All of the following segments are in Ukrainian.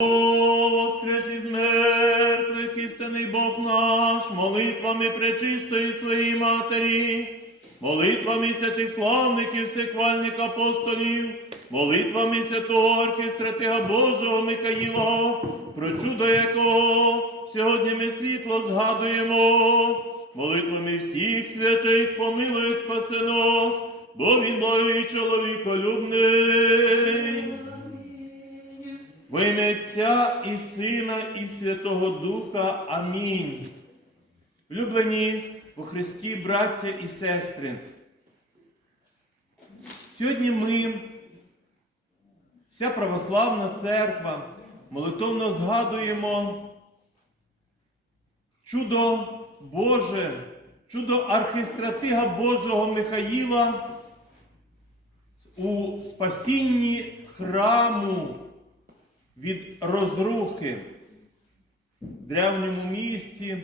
Воскрес із мертвих, істинний Бог наш, молитвами пречистої своєї матері, молитвами святих славників, всехвальних апостолів, молитвами святого архістратига Божого Михаїла, про чудо якого сьогодні ми світло згадуємо, молитвами всіх святих помилуй спаси нас, бо він благий чоловіколюбний. Во ім'я Отця і Сина, і Святого Духа. Амінь. Влюблені у Христі, браття і сестри. Сьогодні ми, вся православна церква, молитовно згадуємо чудо Боже, чудо архистратига Божого Михаїла у спасінні храму від розрухи. В древньому місті,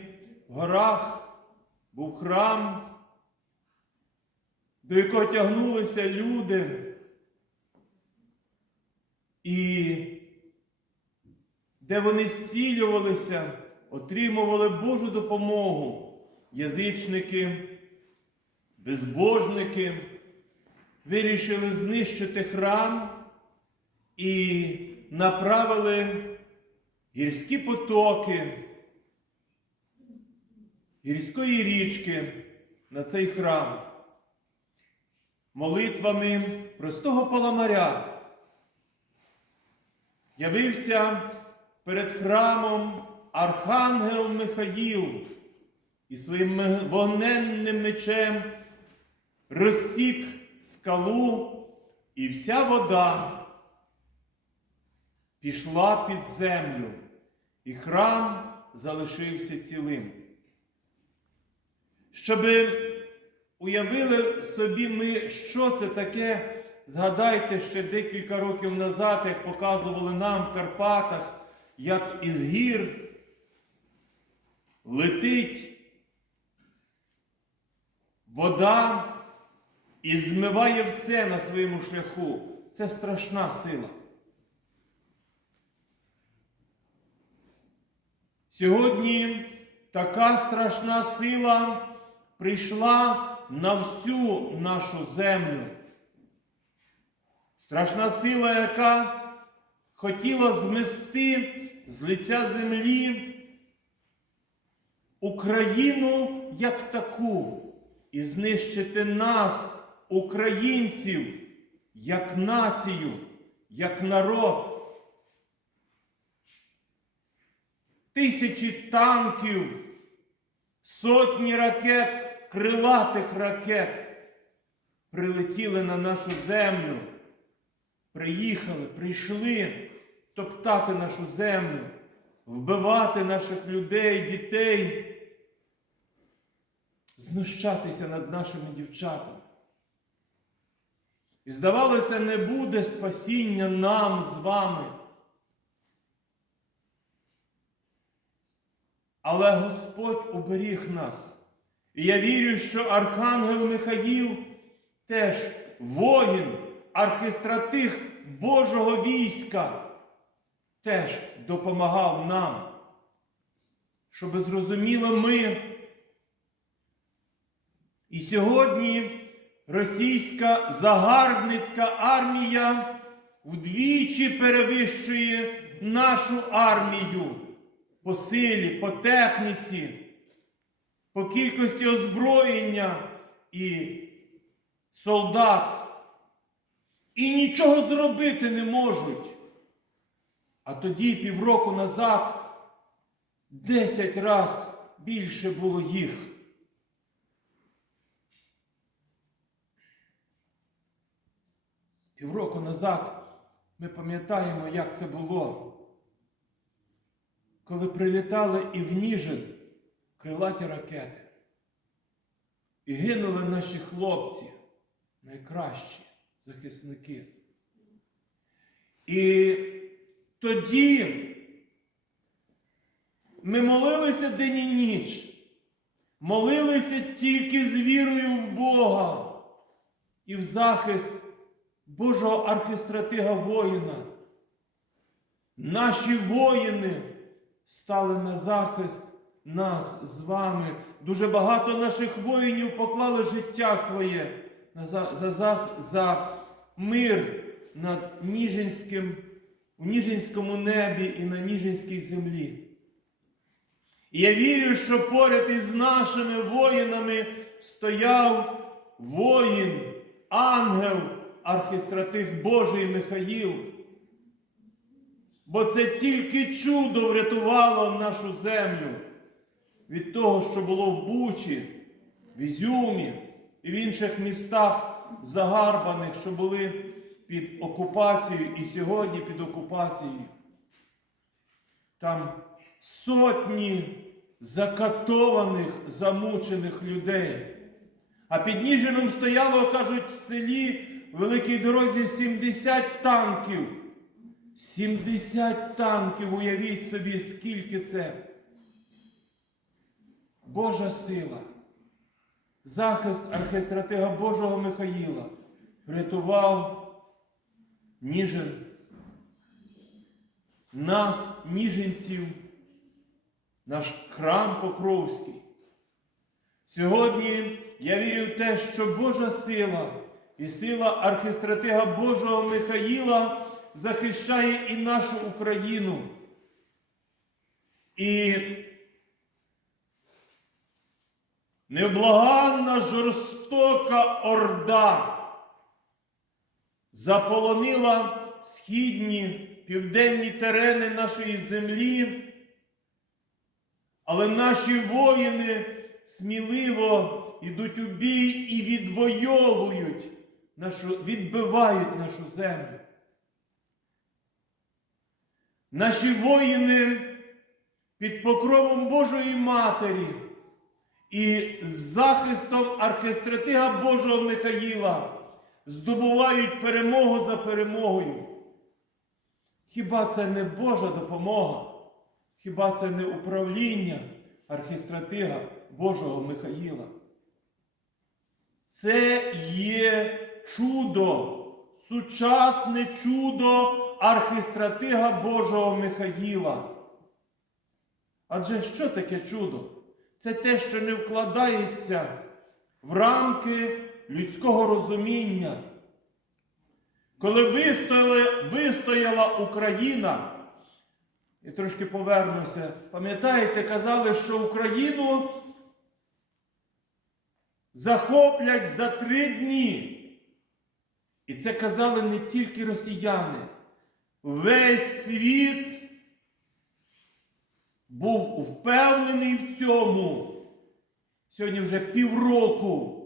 в горах був храм, до якого тягнулися люди. І де вони зцілювалися, отримували Божу допомогу. Язичники, безбожники вирішили знищити храм і направили гірські потоки гірської річки на цей храм молитвами простого паламаря. Явився перед храмом Архангел Михаїл і своїм вогненним мечем розсік скалу, і вся вода пішла під землю, і храм залишився цілим. Щоби уявили собі ми, що це таке, згадайте ще декілька років назад, як показували нам в Карпатах, як із гір летить вода і змиває все на своєму шляху. Це страшна сила. Сьогодні така страшна сила прийшла на всю нашу землю. Страшна сила, яка хотіла змести з лиця землі Україну як таку і знищити нас, українців, як націю, як народ. Тисячі танків, сотні ракет, крилатих ракет прилетіли на нашу землю, приїхали, прийшли топтати нашу землю, вбивати наших людей, дітей, знущатися над нашими дівчатами. І здавалося, не буде спасіння нам з вами. Але Господь оберіг нас. І я вірю, що Архангел Михаїл теж воїн, архистратих Божого війська, теж допомагав нам, щоб зрозуміли ми. І сьогодні російська загарбницька армія вдвічі перевищує нашу армію по силі, по техніці, по кількості озброєння і солдат. І нічого зробити не можуть. А тоді півроку назад десять раз більше було їх. Півроку назад ми пам'ятаємо, як це було коли прилітали і в Ніжин крилаті ракети. І гинули наші хлопці, найкращі захисники. І тоді ми молилися день і ніч, молилися тільки з вірою в Бога і в захист Божого архистратига воїна. наші воїни стали на захист нас з вами. Дуже багато наших воїнів поклали життя своє за, за, за, мир над Ніжинським, у Ніжинському небі і на Ніжинській землі. І я вірю, що поряд із нашими воїнами стояв воїн, ангел, архістратих Божий Михаїл. Бо це тільки чудо врятувало нашу землю від того, що було в Бучі, в Ізюмі і в інших містах загарбаних, що були під окупацією і сьогодні під окупацією. Там сотні закатованих, замучених людей. А під Ніжином стояло, кажуть, в селі великій дорозі 70 танків. 70 танків, уявіть собі, скільки це. Божа сила. Захист архистратига Божого Михаїла врятував Ніжин, нас, ніженців, наш храм Покровський. Сьогодні я вірю в те, що Божа сила і сила архистратига Божого Михаїла захищає і нашу Україну. І невблаганна жорстока орда заполонила східні південні терени нашої землі, але наші воїни сміливо йдуть у бій і відвоюють нашу, відбивають нашу землю. Наші воїни під покровом Божої Матері і з захистом архистратига Божого Михаїла здобувають перемогу за перемогою. Хіба це не Божа допомога? Хіба це не управління архістратига Божого Михаїла? Це є чудо, сучасне чудо архістратига Божого Михаїла. Адже що таке чудо? Це те, що не вкладається в рамки людського розуміння. Коли вистояла, вистояла Україна, і трошки повернуся, пам'ятаєте, казали, що Україну захоплять за три дні. І це казали не тільки росіяни. Весь світ був впевнений в цьому. Сьогодні вже півроку.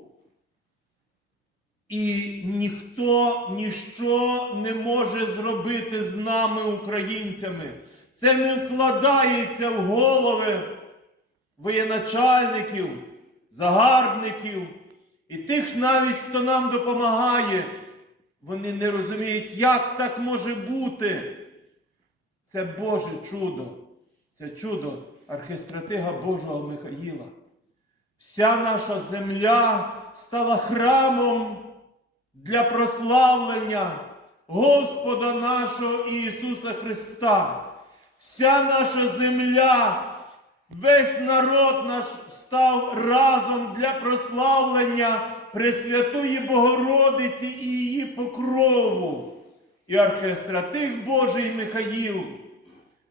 І ніхто ніщо не може зробити з нами, українцями. Це не вкладається в голови воєначальників, загарбників і тих навіть, хто нам допомагає. Вони не розуміють, як так може бути. Це Боже чудо, це чудо архистратига Божого Михаїла. Вся наша земля стала храмом для прославлення Господа нашого Ісуса Христа. Вся наша земля, весь народ наш став разом для прославлення Пресвятої Богородиці і її покрову. І архистратих Божий Михаїл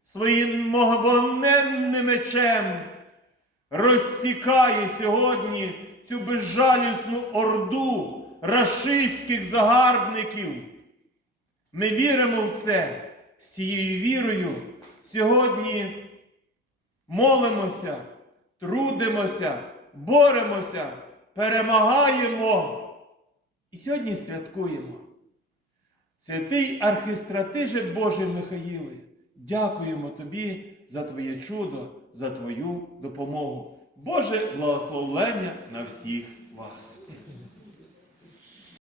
своїм вогненним мечем розсікає сьогодні цю безжалісну орду рашистських загарбників. Ми віримо в це з цією вірою. Сьогодні молимося, трудимося, боремося, перемагаємо і сьогодні святкуємо. Святий архістратижик Божий Михаїли, дякуємо тобі за твоє чудо, за твою допомогу. Боже благословення на всіх вас.